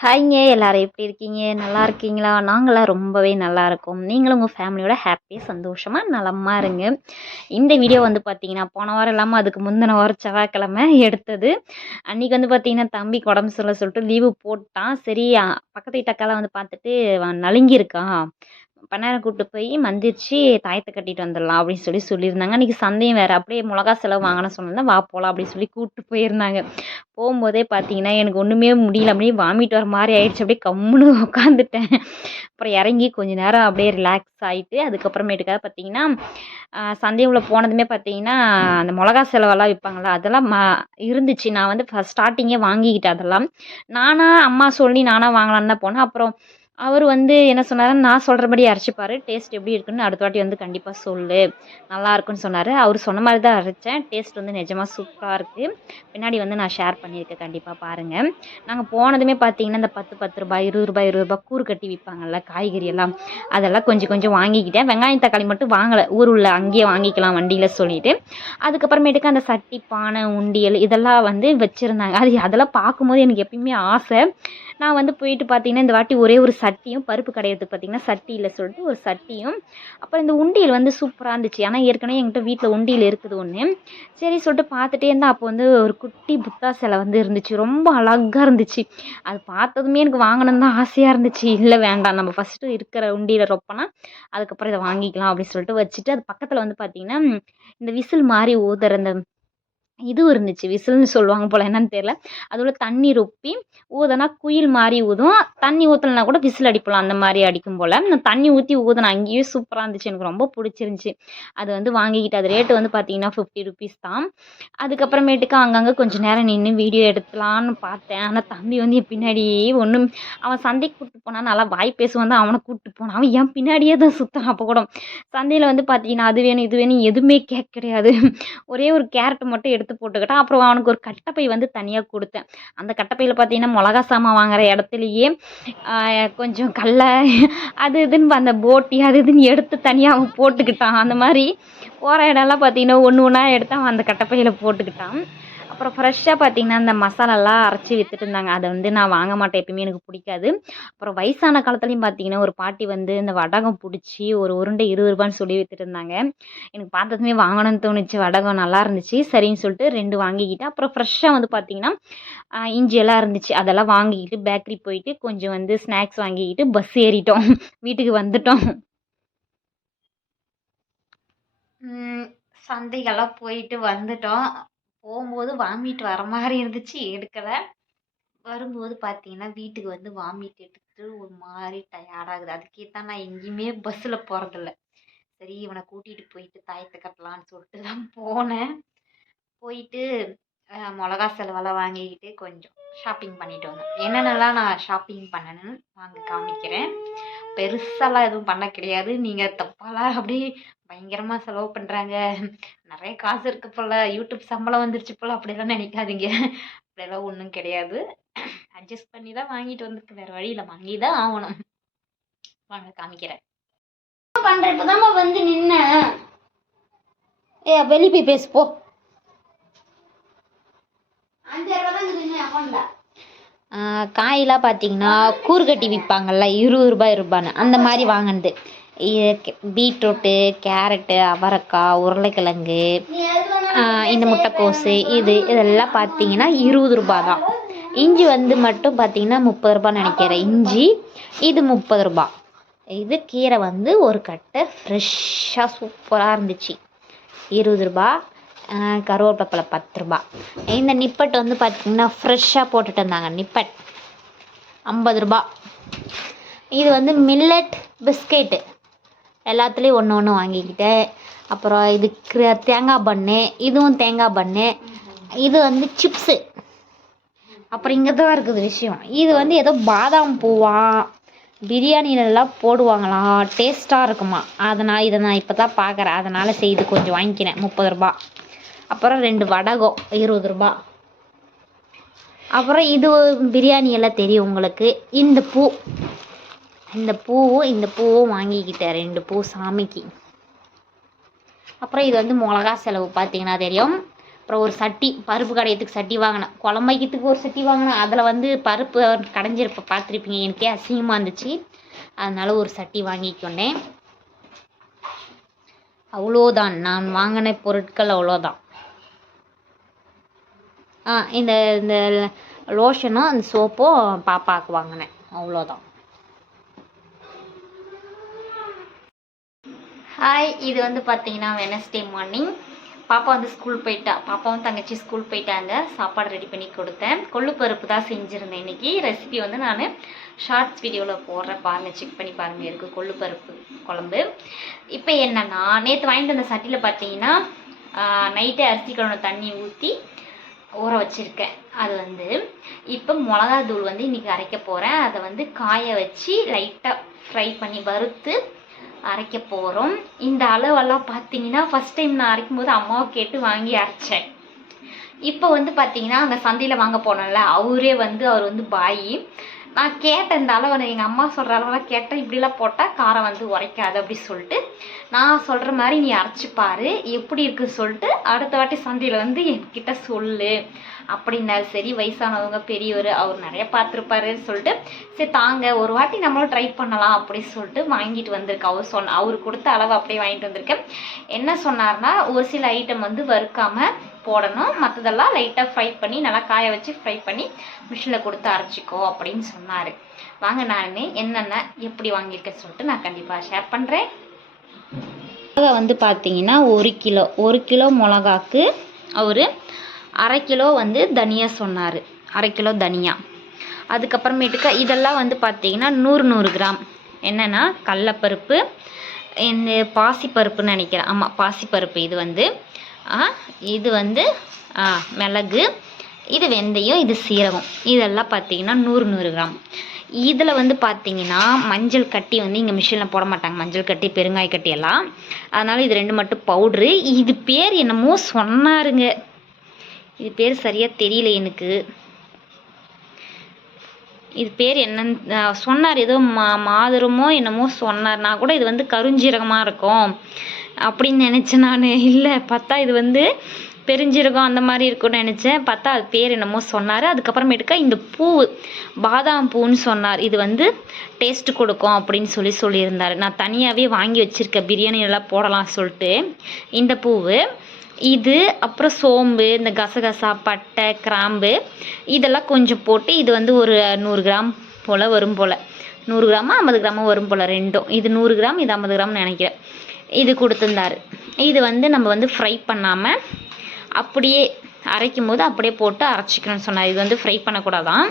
ஹாய்ங்க எல்லாரும் எப்படி இருக்கீங்க? நல்லா இருக்கீங்களா? நாங்களாம் ரொம்பவே நல்லா இருக்கோம். நீங்களும் உங்க ஃபேமிலியோட ஹாப்பியா, சந்தோஷமா, நலமா இருங்க. இந்த வீடியோ வந்து பார்த்தீங்கன்னா, போன வாரம் இல்லாம அதுக்கு முந்தின வாரம் செவ்வாய்க்கிழமை எடுத்தது. அன்னைக்கு வந்து பார்த்தீங்கன்னா, தம்பிக்கு உடம்பு சரியில்ல சொல்லிட்டு லீவு போட்டான். சரி பக்கத்து வீட்டு அக்காலாம் வந்து பார்த்துட்டு, "அவன் நலுங்கியிருக்கான். பண்ணாரம் கூட்டு போய் மந்திரிச்சு தாயத்த கட்டிட்டு வந்துடலாம்" அப்படின்னு சொல்லியிருந்தாங்க. அன்னைக்கு சந்தையும் வேற. அப்படியே மிளகா செலவு வாங்கின சொன்னேன். "வா போலாம்" அப்படின்னு சொல்லி கூப்பிட்டு போயிருந்தாங்க. போகும்போதே பார்த்தீங்கன்னா, எனக்கு ஒண்ணுமே முடியல. அப்படியே வாமிட் வர மாரி ஆயிடுச்சு. அப்படியே கம்முனு உட்காந்துட்டேன். அப்புறம் இறங்கி கொஞ்ச நேரம் அப்படியே ரிலாக்ஸ் ஆயிட்டு, அதுக்கப்புறமேட்டுக்கா பார்த்தீங்கன்னா, சந்தை உள்ள போனதுமே பார்த்தீங்கன்னா, அந்த மொளகா செலவெல்லாம் விப்பாங்கல்ல, அதெல்லாம் இருந்துச்சு. நான் வந்து ஸ்டார்ட்டிங்கே வாங்கிக்கிட்டேன் அதெல்லாம். அம்மா சொல்லி நானா வாங்கலான்னு தான் போனேன். அப்புறம் அவரு வந்து என்ன சொன்னாருன்னா, "நான் சொல்றபடி அரைச்சு பாரு. டேஸ்ட் எப்படி இருக்குன்னு அடுத்த வாட்டி வந்து கண்டிப்பா சொல்லு. நல்லாருக்குன்னு" சொன்னாரு. அவரு சொன்ன மாரி தான் அரைச்சேன். டேஸ்ட் வந்து நிஜமா சூப்பரா இருக்கு. பின்னாடி வந்து நான் ஷேர் பண்ணியிருக்கேன். கண்டிப்பா பாருங்க. நாங்க போனதுமே பார்த்தீங்கன்னா, இந்த ரூ. 10, ரூ. 10 ரூ. 20 கூறு கட்டி விப்பாங்கல்ல காய்கறி எல்லாம். அதெல்லாம் கொஞ்சம் கொஞ்சம் வாங்கிக்கிட்டேன். வெங்காயம், தக்காளி மட்டும் வாங்கல. ஊர் உள்ள அங்கேயே வாங்கிக்கலாம் வண்டியில சொல்லிட்டு. அதுக்கப்புறமேட்டுக்கு அந்த சட்டி, பானை, உண்டியல் இதெல்லாம் வந்து வச்சிருந்தாங்க. அதெல்லாம் பார்க்கும்போது எனக்கு எப்பயுமே ஆசை. நான் வந்து போயிட்டு பார்த்தீங்கன்னா, இந்த வாட்டி ஒரே ஒரு சட்டியும், பருப்பு கடையிறதுக்கு பார்த்தீங்கன்னா, சட்டி இல்ல சொல்லிட்டு ஒரு சட்டியும், அப்புறம் இந்த உண்டியல் வந்து சூப்பரா இருந்துச்சு. ஆனா ஏற்கனவே என்கிட்ட வீட்ல உண்டியல் இருக்குது ஒண்ணு. சரி சொல்லிட்டு பார்த்துட்டே இருந்தேன். அப்போ வந்து ஒரு குட்டி புத்தா சிலை வந்து இருந்துச்சு. ரொம்ப அழகா இருந்துச்சு. அது பார்த்ததுமே எனக்கு வாங்கணும்னு தான் ஆசையா இருந்துச்சு. இல்ல வேண்டாம். நம்ம ஃபர்ஸ்ட்டு இருக்கிற உண்டியல ரொப்பலாம். அதுக்கப்புறம் இத வாங்கிக்கலாம் அப்படின்னு சொல்லிட்டு வச்சுட்டு, அது பக்கத்துல வந்து பார்த்தீங்கன்னா, இந்த விசில் மாரி ஊதுற அந்த இதுவும் இருந்துச்சு. விசில்ன்னு சொல்லுவாங்க போல என்னன்னு தெரியல. அதுவுள்ள தண்ணி ரொப்பி ஊதுனா குயில் மாரி ஊதும். தண்ணி ஊத்தலனா கூட விசில் அடிக்கலாம். அந்த மாரி அடிக்கும் போல. நான் தண்ணி ஊத்தி ஊதுனேன். அங்கேயும் சூப்பரா இருந்துச்சு. எனக்கு ரொம்ப புடிச்சிருந்துச்சு. அது வந்து வாங்கிக்கிட்டேன். அது ரேட்டு வந்து பார்த்தீங்கன்னா, ₹50 தான். அதுக்கப்புறமேட்டுக்கு அங்கங்க கொஞ்ச நேரம் நின்னு வீடியோ எடுக்கலான்னு பார்த்தேன். ஆனா தம்பி வந்து என் பின்னாடியே அவன் சந்தைக்கு கூட்டிட்டு போனா நல்லா வாய் பேசுவான் தான் அவன கூட்டிட்டு போனான். அவன் என் பின்னாடியே தான் சுத்துறான் அப்ப கூட. சந்தையில வந்து பார்த்தீங்கன்னா, அது வேணும், இது வேணும் எதுவுமே கேட்க கிடையாது. ஒரே ஒரு கேரட் மட்டும் எடுத்து போட்டுக்கிட்டான். அப்புறம் அவனுக்கு ஒரு கட்டப்பை வந்து தனியா குடுத்தேன். அந்த கட்டப்பையில பார்த்தீங்கன்னா, மொளகா சாமான் வாங்குற இடத்துலயே அ கொஞ்சம் கடல அது இதுன்னு அந்த போட்டி அது இதுன்னு எடுத்து தனியா அவன் போட்டுக்கிட்டான். அந்த மாரி போற இடம்லாம் பார்த்தீங்கன்னா, ஒண்ணு ஒண்ணா எடுத்து அவன் அந்த கட்டப்பையில போட்டுக்கிட்டான். அப்புறம் ஃப்ரெஷ்ஷா பார்த்தீங்கன்னா, இந்த மசாலாலாம் அரைச்சு வித்துட்டு இருந்தாங்க. அத வந்து நான் வாங்க மாட்டேன். எப்பயுமே எனக்கு பிடிக்காது. அப்புறம் வயசான காலத்துலயும் பார்த்தீங்கன்னா, ஒரு பாட்டி வந்து இந்த வடகம் புடிச்சு ஒரு உருண்டை ₹20ன்னு சொல்லி வித்துட்டு இருந்தாங்க. எனக்கு பார்த்ததுமே வாங்கணும்னு தோணுச்சு. வடகம் நல்லா இருந்துச்சு. சரின்னு சொல்லிட்டு 2 வாங்கிக்கிட்டேன். அப்புறம் ஃப்ரெஷ்ஷா வந்து பார்த்தீங்கன்னா, இஞ்சி எல்லாம் இருந்துச்சு. அதெல்லாம் வாங்கிக்கிட்டு பேக்கரி போயிட்டு கொஞ்சம் வந்து ஸ்நாக்ஸ் வாங்கிக்கிட்டு பஸ் ஏறிட்டோம். வீட்டுக்கு வந்துட்டோம். ம். சந்தைக்கெல்லாம் போயிட்டு வந்துட்டோம். போம்போது வாமிட் வர மாரி இருந்துச்சு. எடுக்கல. வரும்போது பார்த்தீங்கன்னா, வீட்டுக்கு வந்து வாமிட் எடுத்துட்டு ஒரு மாரி டயர்ட் ஆகுது. அதுக்கே தான் நான் எங்கேயுமே பஸ்ஸில போறதில்ல. சரி இவன கூட்டிட்டு போயிட்டு தாயத்த கட்டலான்னு சொல்லிட்டு தான் போனேன். போயிட்டு மொளகா செலவெல்லாம் வாங்கிக்கிட்டு கொஞ்சம் ஷாப்பிங் பண்ணிட்டு வந்தேன். என்னென்னலாம் நான் ஷாப்பிங் பண்ணேன்னு வாங்க காமிக்கிறேன். பெருசாலாம் எதுவும் பண்ண கிடையாது. நீங்க தப்பாலாம் அப்படியே பயங்கரமா செலவு பண்றாங்க. நெறைய காசு இருக்கு போல, யூடியூப் சம்பளம் வந்துருச்சு போல அப்படிலாம் நினைக்காதீங்க. அப்படியெல்லாம் ஒண்ணும் கிடையாது. அட்ஜஸ்ட் பண்ணி தான் வாங்கிட்டு வந்திருக்கு. வேற வழி இல்ல. வாங்கி தான் ஆவணும். வாங்க காமிக்கிறேன். என்ன பண்ற? இப்பதாம்மா வந்து நின்னேன். வெளிய போய் பேசு போ. காயெல்லாம் பார்த்தீங்கன்னா, கூறு கட்டி விற்பாங்கள்ல ₹20 அந்த மாதிரி வாங்கினது. பீட்ரூட்டு, கேரட்டு, அவரைக்காய், உருளைக்கிழங்கு, இந்த முட்டைக்கோஸு இதெல்லாம் பார்த்தீங்கன்னா ₹20 தான். இஞ்சி வந்து மட்டும் பார்த்தீங்கன்னா ₹30 நினைக்கிறேன். இஞ்சி இது ₹30. இது கீரை வந்து ஒரு கட்டை ஃப்ரெஷ்ஷாக சூப்பராக இருந்துச்சு ₹20. கருவேப்பிலை ₹10. இந்த நிப்பட் வந்து பார்த்திங்கன்னா ஃப்ரெஷ்ஷாக போட்டுட்டு இருந்தாங்க. நிப்பட் ₹50. இது வந்து மில்லட் பிஸ்கெட்டு எல்லாத்துலேயும் ஒன்று ஒன்று வாங்கிக்கிட்டேன். அப்புறம் இது தேங்காய் பன்னு, இதுவும் தேங்காய் பன்னு. இது வந்து சிப்ஸு. அப்புறம் இங்கே தான் இருக்குது விஷயம். இது வந்து ஏதோ பாதாம் பூவா பிரியாணிலெலாம் போடுவாங்களாம். டேஸ்ட்டாக இருக்குமா. இதை நான் இப்போ தான் பார்க்குறேன். அதனால் செய்து கொஞ்சம் வாங்கிக்கினேன் ₹30. அப்புறம் 2 வடகம் ₹20. அப்புறம் இது பிரியாணி எல்லாம் தெரியும் உங்களுக்கு. இந்த பூவும் வாங்கிக்கிட்டேன். 2 பூ சாமிக்கு. அப்புறம் இது வந்து மிளகா செலவு பார்த்தீங்கன்னா தெரியும். அப்புறம் ஒரு சட்டி, பருப்பு கடையத்துக்கு சட்டி வாங்கினேன், குழம்பு வைக்கிறதுக்கு ஒரு சட்டி வாங்கினேன். அதில் வந்து பருப்பு கடைஞ்சிருப்ப பார்த்துருப்பீங்க, எனக்கே அசிங்கமாக இருந்துச்சு, அதனால ஒரு சட்டி வாங்கிக்கொண்டேன். அவ்வளோதான், நான் வாங்கின பொருட்கள் அவ்வளோதான். இந்த இந்த லோஷனும் அந்த சோப்பும் பாப்பாவுக்கு வாங்கினேன், அவ்வளோதான். ஹாய், இது வந்து பார்த்தீங்கன்னா வெனஸ்டே மார்னிங். பாப்பா வந்து ஸ்கூல் போயிட்டா, பாப்பாவும் தங்கச்சி ஸ்கூல் போயிட்டாங்க. சாப்பாடு ரெடி பண்ணி கொடுத்தேன். கொள்ளு பருப்பு தான் செஞ்சுருந்தேன் இன்றைக்கி. ரெசிபி வந்து நான் ஷார்ட்ஸ் வீடியோவில் போடுறேன், பாருங்கள், செக் பண்ணி பாருங்கள். இருக்குது கொள்ளு பருப்பு குழம்பு. இப்போ என்னென்னா, நேற்று வாங்கிட்டு வந்த சட்டியில் பார்த்தீங்கன்னா நைட்டே அரிசி கழுவுன தண்ணி ஊற்றி ஊற வச்சுருக்கேன். அது வந்து இப்போ மிளகாத்தூள் வந்து இன்றைக்கி அரைக்க போகிறேன். அதை வந்து காய வச்சு லைட்டாக ஃப்ரை பண்ணி வறுத்து அரைக்க போகிறோம். இந்த அளவெல்லாம் பார்த்தீங்கன்னா ஃபஸ்ட் டைம் நான் அரைக்கும் போது அம்மாவை கேட்டு வாங்கி அரைச்சேன். இப்போ வந்து பார்த்தீங்கன்னா அங்கே சந்தையில் வாங்க போனோம்ல, அவர் வந்து பாய், நான் கேட்டேன் இந்த அளவு, எங்கள் அம்மா சொல்கிற அளவெல்லாம் கேட்டேன், இப்படிலாம் போட்டால் காரம் வந்து உரைக்காது அப்படி சொல்லிட்டு, நான் சொல்கிற மாதிரி நீ அரைச்சிப்பாரு எப்படி இருக்குன்னு சொல்லிட்டு அடுத்த வாட்டி சந்தையில் வந்து என்கிட்ட சொல்லு அப்படின்னாரு. சரி, வயசானவங்க, பெரியவர், அவர் நிறைய பார்த்துருப்பாருன்னு சொல்லிட்டு சரி தாங்க ஒரு வாட்டி நம்மளும் ட்ரை பண்ணலாம் அப்படின்னு சொல்லிட்டு வாங்கிட்டு வந்திருக்கேன். அவர் கொடுத்த அளவு அப்படியே வாங்கிட்டு வந்திருக்கேன். என்ன சொன்னார்னா, ஒரு சில ஐட்டம் வந்து வறுக்காமல் போடணும், மற்றதெல்லாம் லைட்டாக ஃப்ரை பண்ணி நல்லா காய வச்சு ஃப்ரை பண்ணி மிஷினில் கொடுத்து அரைச்சிக்கோ அப்படின்னு சொன்னார். வாங்க, நான் என்னென்ன எப்படி வாங்கியிருக்கேன்னு சொல்லிட்டு நான் கண்டிப்பாக ஷேர் பண்ணுறேன். மிளகா வந்து பார்த்தீங்கன்னா 1 கிலோ மிளகாக்கு அவர் 1/2 கிலோ வந்து தனியா சொன்னார், 1/2 கிலோ தனியா. அதுக்கப்புறமேட்டுக்கு இதெல்லாம் வந்து பார்த்தீங்கன்னா 100 கிராம். என்னென்னா கடலப்பருப்பு, இந்த பாசிப்பருப்புன்னு நினைக்கிறேன், ஆமாம் பாசிப்பருப்பு. இது வந்து மிளகு, இது வெந்தயம், இது சீரகம். இதெல்லாம் பார்த்தீங்கன்னா 100 கிராம். இதில் வந்து பார்த்தீங்கன்னா மஞ்சள் கட்டி வந்து இங்கே மிஷினில் போட மாட்டாங்க, மஞ்சள் கட்டி பெருங்காய கட்டி எல்லாம், அதனால் இது 2 மட்டும் பவுட்ரு. இது பேர் என்னமோ சொன்னாருங்க, இது பேர் சரியாக தெரியல எனக்கு, இது பேர் என்னன்னு சொன்னார், ஏதோ மாதுரமோ என்னமோ சொன்னார். நான் கூட இது வந்து கருஞ்சீரகமாக இருக்கும் அப்படின்னு நினச்சேன் நான். இல்லை, பார்த்தா இது வந்து பெருஞ்சீரகம் அந்த மாதிரி இருக்கும்னு நினச்சேன். பார்த்தா அது பேர் என்னமோ சொன்னார். அதுக்கப்புறமேட்டுக்கா இந்த பூ பாதாம் பூன்னு சொன்னார், இது வந்து டேஸ்ட்டு கொடுக்கும் அப்படின்னு சொல்லியிருந்தார். நான் தனியாகவே வாங்கி வச்சுருக்கேன், பிரியாணியெல்லாம் போடலாம் சொல்லிட்டு. இந்த பூவு இது, அப்புறம் சோம்பு, இந்த கசகசா, பட்டை, கிராம்பு இதெல்லாம் கொஞ்சம் போட்டு, இது வந்து ஒரு 100 கிராம் போல் வரும் போல், 100 கிராமா 50 கிராமா வரும் போல் ரெண்டும். இது 100 கிராம், இது 50 கிராம்னு நினைக்கிறேன். இது கொடுத்துருந்தாரு. இது வந்து நம்ம வந்து ஃப்ரை பண்ணாமல் அப்படியே அரைக்கும் போது அப்படியே போட்டு அரைச்சிக்கணும்னு சொன்னார். இது வந்து ஃப்ரை பண்ணக்கூடாதான்,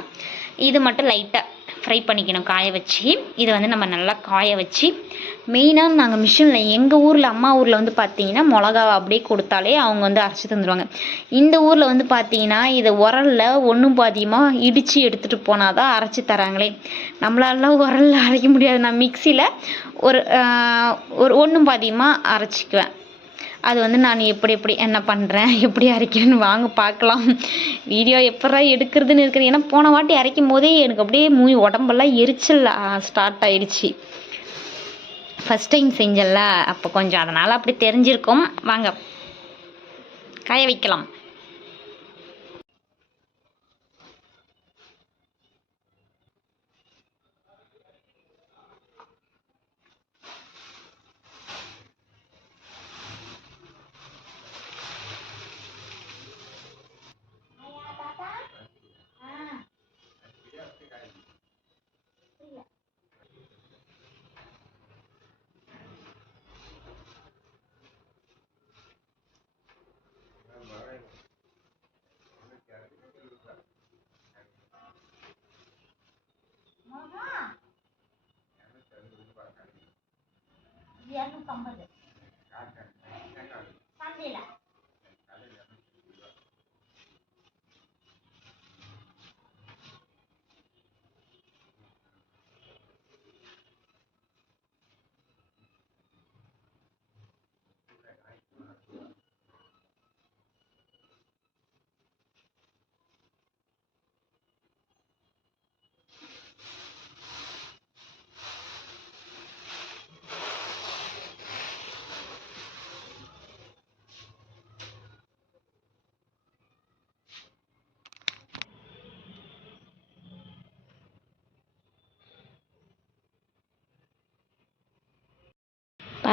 இது மட்டும் லைட்டாக ஃப்ரை பண்ணிக்கணும் காய வச்சு. இதை வந்து நம்ம நல்லா காய வச்சு, மெயினாக நாங்கள் மிஷினில் எங்கள் ஊரில் அம்மா ஊரில் வந்து பார்த்தீங்கன்னா மிளகாவை அப்படியே கொடுத்தாலே அவங்க வந்து அரைச்சி தந்துடுவாங்க. இந்த ஊரில் வந்து பார்த்தீங்கன்னா இதை உரலில் ஒன்றும் பாதியமாக இடித்து எடுத்துகிட்டு போனால் தான் அரைச்சி தராங்களே. நம்மளாலாம் உரலில் அரைக்க முடியாது, நான் மிக்சியில் ஒரு ஒன்றும் பாதியமாக அரைச்சிக்குவேன். அது வந்து நான் எப்படி என்ன பண்ணுறேன், எப்படி அரைக்கிறேன்னு வாங்க பார்க்கலாம். வீடியோ எப்படா எடுக்கிறதுன்னு இருக்குது. ஏன்னா போன வாட்டி அரைக்கும் போதே எனக்கு அப்படியே உடம்பெல்லாம் எரிச்சல் ஸ்டார்ட் ஆகிடுச்சு. ஃபஸ்ட் டைம் செஞ்சல, அப்போ கொஞ்சம் அதனால் அப்படி தெரிஞ்சிருக்கும். வாங்க காய வைக்கலாம்.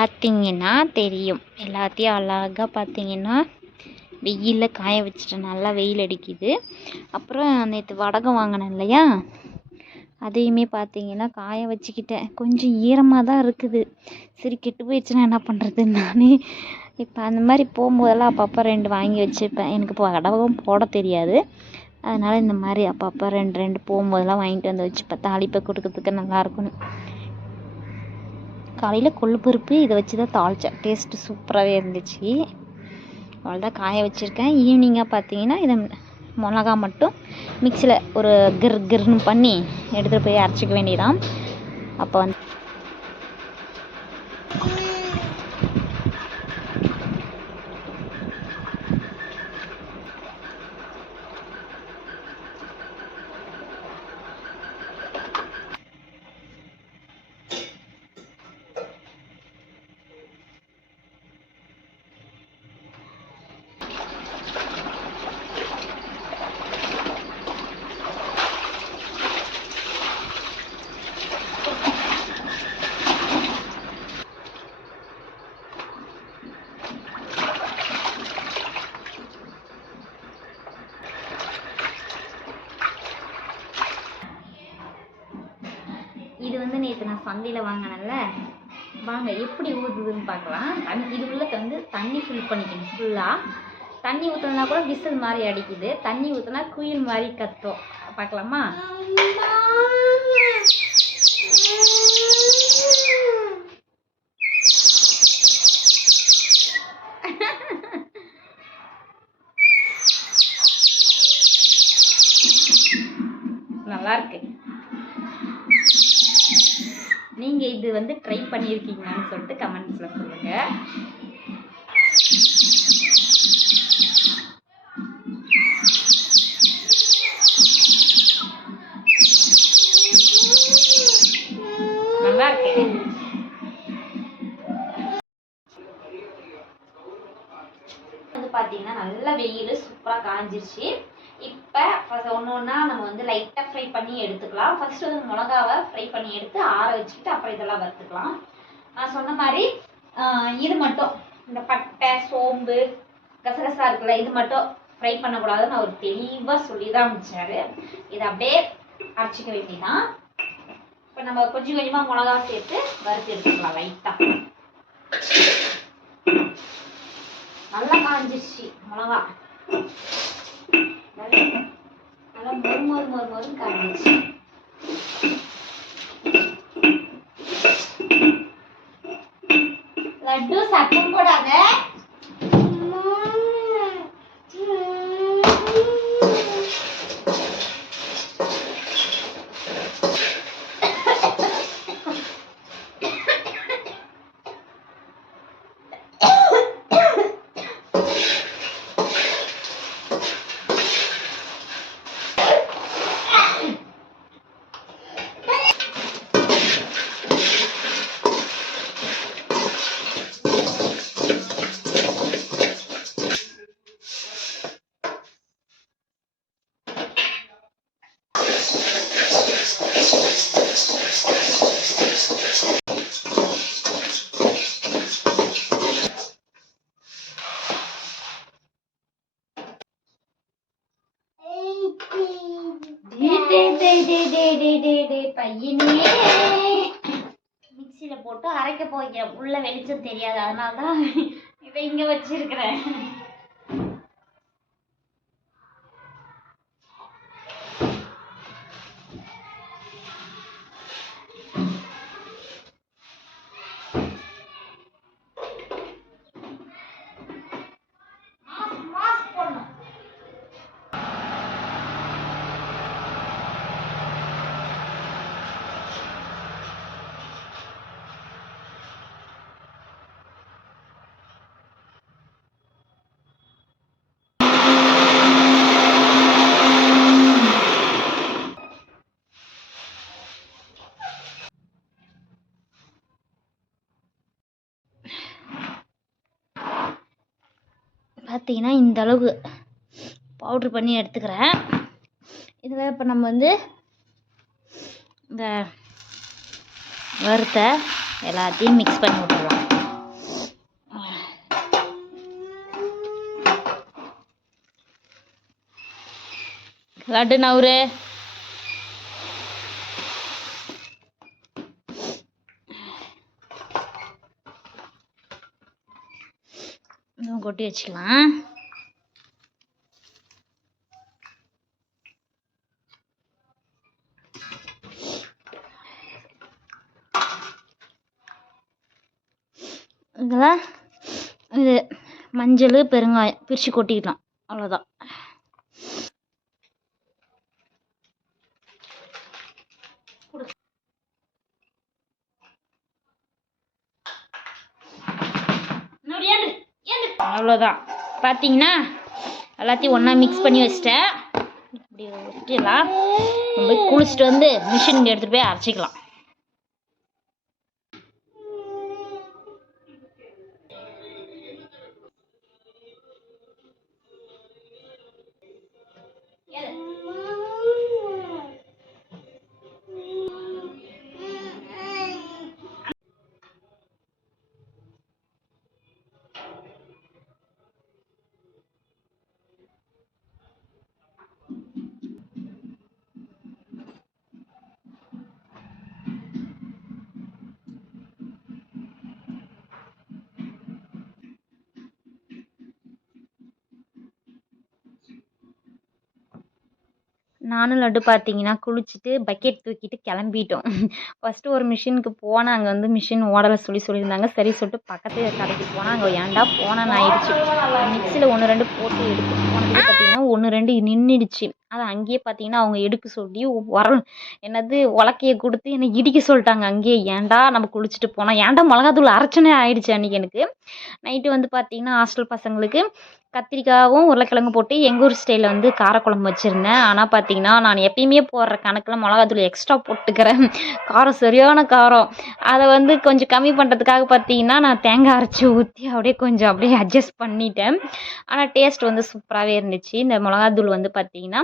பார்த்தீங்கன்னா தெரியும். எல்லாத்தையும் அழகாக பார்த்தீங்கன்னா வெயிலில் காய வச்சுட்டேன். நல்லா வெயில் அடிக்குது. அப்புறம் நேற்று வடகம் வாங்கினேன் இல்லையா, அதையுமே பார்த்தீங்கன்னா காய வச்சுக்கிட்டேன். கொஞ்சம் ஈரமாக தான் இருக்குது. சரி கெட்டு போயிடுச்சுன்னா என்ன பண்ணுறது, நானே இப்போ அந்த மாதிரி போகும்போதெல்லாம் அப்பப்போ 2 வாங்கி வச்சுப்பேன். எனக்கு இப்போ வடகம் போட தெரியாது. அதனால் இந்த மாதிரி அப்பப்போ 2 போகும்போதெல்லாம் வாங்கிட்டு வந்து வச்சுப்பேன். தாளிப்பை கொடுக்கறதுக்கு நல்லாயிருக்கும். காலையில் கொள்ளு பருப்பு இதை வச்சு தான் தாளித்தேன். டேஸ்ட்டு சூப்பராகவே இருந்துச்சு. அவ்வளோதான் காய வச்சுருக்கேன். ஈவினிங்காக பார்த்தீங்கன்னா இதை மிளகா மட்டும் மிக்சியில் ஒரு கிர்னு பண்ணி எடுத்துகிட்டு போய் அரைச்சிக்க வேண்டியதான். அப்போ வந்து இது வந்து நேற்று நான் சந்தையில் வாங்கினேன்ல, வாங்க எப்படி ஊற்றுதுன்னு பார்க்கலாம். இது உள்ள வந்து தண்ணி ஃபில் பண்ணிக்கணும். ஃபுல்லாக தண்ணி ஊற்றினா கூட விசில் மாதிரி அடிக்குது, தண்ணி ஊற்றினா குயில் மாதிரி கத்தும். பார்க்கலாமா? நல்லா இருக்கு. நீங்கள் இது வந்து ட்ரை பண்ணியிருக்கீங்களான்னு சொல்லிட்டு கமெண்ட்ஸில் சொல்லுங்கள். நல்லா இருக்கு. வந்து பார்த்தீங்கன்னா நல்லா வெயில் சூப்பராக காஞ்சிருச்சு. இப்போ ஃபஸ்ட் ஒன்று ஒன்றா நம்ம வந்து லைட்டாக ஃப்ரை பண்ணி எடுத்துக்கலாம். ஃபஸ்ட்டு வந்து மிளகாவை ஃப்ரை பண்ணி எடுத்து ஆற வச்சுக்கிட்டு அப்புறம் இதெல்லாம் வறுத்துக்கலாம். நான் சொன்ன மாதிரி இது மட்டும் இந்த பட்டை சோம்பு கசகசா இருக்குல்ல, இது மட்டும் ஃப்ரை பண்ணக்கூடாதுன்னு அவர் தெளிவாக சொல்லி தான் அமைச்சார். இதை அப்படியே அரைச்சிக்க வேண்டியதான். இப்போ நம்ம கொஞ்சம் கொஞ்சமாக மிளகா சேர்த்து வறுத்து எடுத்துக்கலாம். லைட்டாக நல்லா காஞ்சிருச்சு மிளகா, நல்லா மொறு காஞ்சிருச்சு. லட்டு சத்தம் போடாத. பையனே மிக்சியில போட்டு அரைக்க போய்க்கிறேன். உள்ள வெளிச்சம் தெரியாது, அதனாலதான் இதை இங்க வச்சிருக்கிறேன். பார்த்தீங்கன்னா இந்த அளவுக்கு பவுட்ரு பண்ணி எடுத்துக்கிறேன். இதில் இப்போ நம்ம வந்து இந்த வறுத்த எல்லாத்தையும் மிக்ஸ் பண்ணி விட்டுருவோம். லட்டு நவுரு. இன்னும் கொட்டி வச்சுக்கலாம். இதில் இது மஞ்சள் பெருங்காயம் பிரித்து கொட்டிக்கலாம், அவ்வளோதான். அவ்வளோதான். பார்த்தீங்கன்னா எல்லாத்தையும் ஒன்றா மிக்ஸ் பண்ணி வச்சிட்டேன். இப்படி வச்சுக்கலாம். நம்ம போய் குளிச்சுட்டு வந்து மிஷினுக்கு எடுத்துகிட்டு போய் அரைச்சிக்கலாம். நானும் லட்டு பார்த்தீங்கன்னா குளிச்சுட்டு பக்கெட் தூக்கிட்டு கிளம்பிட்டோம். ஃபஸ்ட்டு ஒரு மிஷினுக்கு போனால் அங்கே வந்து மிஷின் ஓடலை சொல்லியிருந்தாங்க. சரி சொல்லிட்டு பக்கத்து கடைக்கு போனால் அங்கே ஏன்டா போனான்னு ஆயிடுச்சு. மிக்சியில் 1 2 போட்டு எடுத்து போனதுக்கு பார்த்தீங்கன்னா 1 2 நின்றுடுச்சு. அதை அங்கேயே பார்த்தீங்கன்னா அவங்க எடுக்க சொல்லி உலக்கையை கொடுத்து என்னை இடிக்க சொல்லிட்டாங்க அங்கேயே. ஏன்டா நம்ம குளிச்சுட்டு போனால், ஏன்டா மிளகாத்தூள் அரைச்சனே ஆயிடுச்சு அன்றைக்கி எனக்கு. நைட்டு வந்து பார்த்தீங்கன்னா ஹாஸ்டல் பசங்களுக்கு கத்திரிக்காயும் உருளைக்கிழங்கு போட்டு எங்கள் ஊர் ஸ்டைலில் வந்து காரக்குழம்பு வச்சுருந்தேன். ஆனால் பார்த்தீங்கன்னா நான் எப்பயுமே போடுற கணக்கில் மிளகாத்தூள் எக்ஸ்ட்ரா போட்டுக்கிறேன். காரம் சரியான காரம். அதை வந்து கொஞ்சம் கம்மி பண்ணுறதுக்காக பார்த்தீங்கன்னா நான் தேங்காய் அரைச்சி ஊற்றி அப்படியே அட்ஜஸ்ட் பண்ணிட்டேன். ஆனால் டேஸ்ட் வந்து சூப்பராகவே இருந்துச்சு. இந்த மிளகாத்தூள் வந்து பார்த்தீங்கன்னா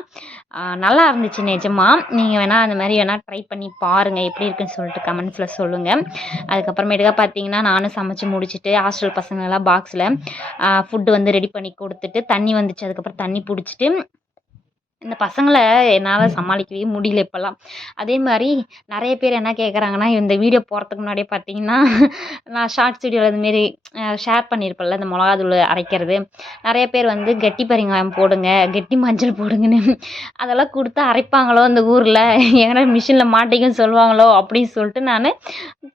நல்லா இருந்துச்சு நிஜமாக. நீங்கள் வேணால் அந்த மாதிரி வேணால் ட்ரை பண்ணி பாருங்கள், எப்படி இருக்குன்னு சொல்லிட்டு கமெண்ட்ஸில் சொல்லுங்கள். அதுக்கப்புறமேட்டுக்கா பார்த்தீங்கன்னா நானும் சமைச்சு முடிச்சுட்டு ஹாஸ்டல் பசங்களெல்லாம் பாக்ஸில் ஃபுட்டு வந்து ரெடி பண்ணி கொடுத்துட்டு தண்ணி வந்துச்சு. அதுக்கப்புறம் தண்ணி பிடிச்சிட்டு இந்த பசங்களை என்னால் சமாளிக்கவே முடியல இப்போல்லாம். அதே மாதிரி நிறைய பேர் என்ன கேட்குறாங்கன்னா, இந்த வீடியோ போகிறதுக்கு முன்னாடியே பார்த்தீங்கன்னா நான் ஷார்ட்ஸ் வீடியோவில் இதுமாரி ஷேர் பண்ணியிருப்பேன்ல இந்த மிளகாத்தூள் அரைக்கிறது. நிறைய பேர் வந்து கெட்டி பெருங்காயம் போடுங்க, கெட்டி மஞ்சள் போடுங்கன்னு அதெல்லாம் கொடுத்து அரைப்பாங்களோ அந்த ஊரில், எங்கன்னா மிஷினில் மாட்டிக்குன்னு சொல்லுவாங்களோ அப்படின்னு சொல்லிட்டு நான்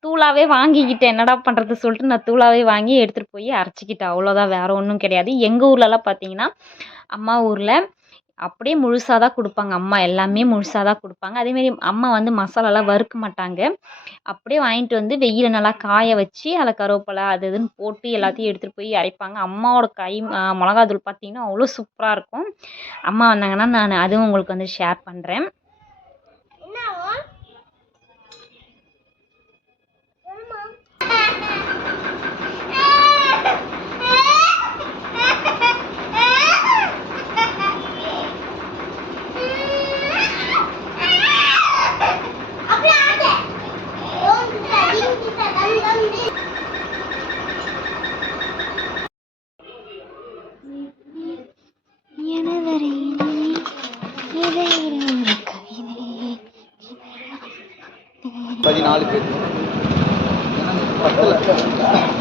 தூளாகவே வாங்கிக்கிட்டேன். என்னடா பண்ணுறது சொல்லிட்டு நான் தூளாகவே வாங்கி எடுத்துகிட்டு போய் அரைச்சிக்கிட்டேன். அவ்வளோதான், வேறு ஒன்றும் கிடையாது. எங்கள் ஊர்லலாம் பார்த்தீங்கன்னா அம்மா ஊரில் அப்படியே முழுசாக தான் கொடுப்பாங்க. அம்மா எல்லாமே முழுசாக தான் கொடுப்பாங்க. அதேமாரி அம்மா வந்து மசாலாலாம் வறுக்க மாட்டாங்க. அப்படியே வாங்கிட்டு வந்து வெயில நல்லா காய வச்சு அதில் கருவேப்பிலை அது இதுன்னு போட்டு எல்லாத்தையும் எடுத்துகிட்டு போய் அரைப்பாங்க. அம்மாவோட மிளகாத்தூள் பார்த்தீங்கன்னா அவ்வளோ சூப்பராக இருக்கும். அம்மா வந்தாங்கன்னா நான் அதுவும் உங்களுக்கு வந்து ஷேர் பண்ணுறேன். பதினாலு பேர்